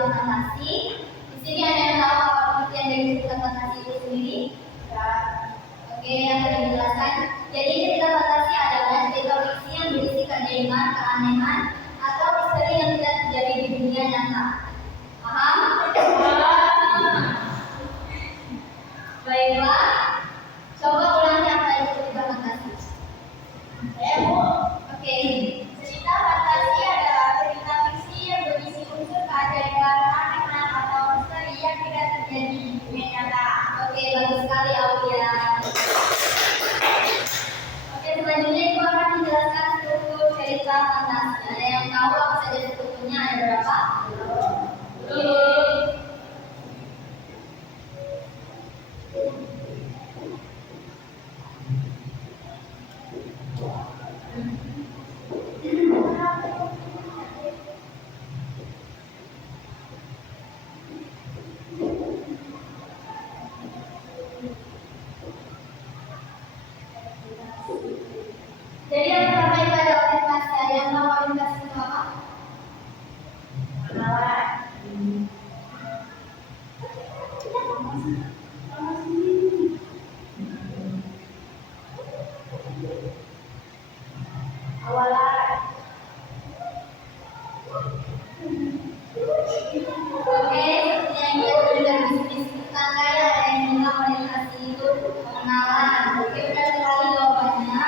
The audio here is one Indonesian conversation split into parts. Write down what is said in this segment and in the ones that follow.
cerita fantasi. Di sini ada yang tahu apa pengertian dari cerita fantasi itu sendiri? Ya. Oke, yang tadi dijelaskan. Jadi cerita fantasi adalah cerita fiksi yang berisi keajaiban, keanehan, atau misteri yang tidak terjadi di dunia nyata. Paham? Baiklah. Coba ulangi apa itu cerita fantasi. Bu. Oke. Cerita fantasi adalah cerita fiksi yang berisi unsur keajaiban, keanehan, atau misteri yang tidak terjadi di dunia nyata. Oke, bagus sekali Aulia. Oke, selanjutnya Ibu akan menjelaskan struktur cerita fantasi. Ada yang tahu apa saja strukturnya? Ada berapa? Jadi yang pertama itu ada orientasi. Ada yang tahu orientasi itu apa? Pengenalan. Awalan. Oke, seperti yang kita sudah diskusikan ya, ada yang bilang orientasi itu pengenalan. Oke, benar sekali jawabannya.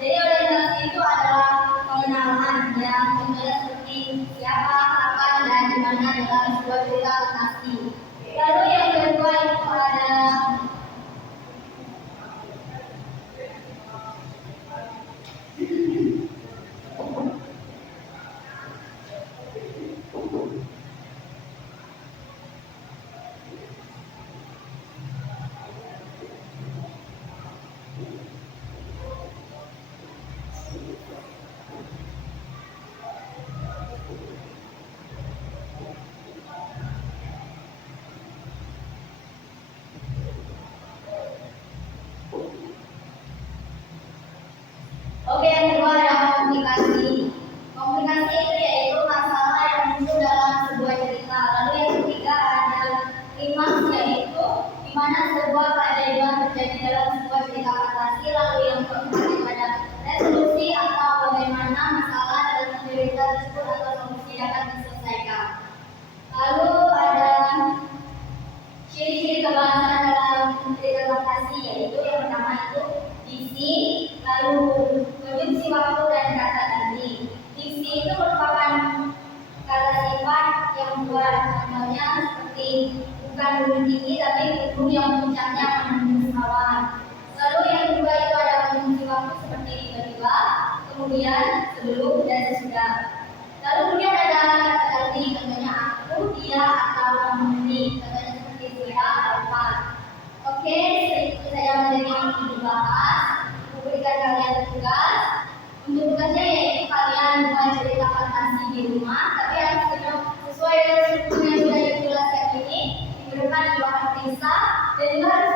Jadi orientasi itu adalah pengenalan yang contohnya seperti siapa, kapan, dan di mana dalam sebuah cerita fantasi. Lalu yang kedua itu ada Oke, yang kedua ada komunikasi. Komunikasi itu yaitu masalah yang muncul dalam sebuah cerita. Lalu yang ketiga ada klimaks, yaitu di mana sebuah keajaiban terjadi dalam sebuah cerita fantasi. Lalu yang keempat itu ada resolusi atau bagaimana masalah dalam cerita tersebut atau solusi dapat diselesaikan. Lalu ada ciri-ciri kebahasan dalam cerita fantasi, yaitu yang pertama itu diksi, lalu konjungsi waktu dan kata ganti. Diksi itu merupakan kata sifat yang buat, contohnya seperti bukan gunung tinggi tapi gunung yang puncaknya menembus awan. Lalu yang kedua itu ada konjungsi waktu seperti tiba-tiba, kemudian, sebelum, dan sesudah. Lalu kemudian ada kata ganti, contohnya aku, dia, atau kamu ini, contohnya seperti saya, apa. Oke, itu saja materi yang ingin dibahas. Berikan kalian tugas. Untuk tugasnya yaitu kalian membuat cerita fantasi di rumah, tapi harus sesuai dengan struktur yang sudah dijelaskan ini. Diberikan di bahan periksa dan juga harus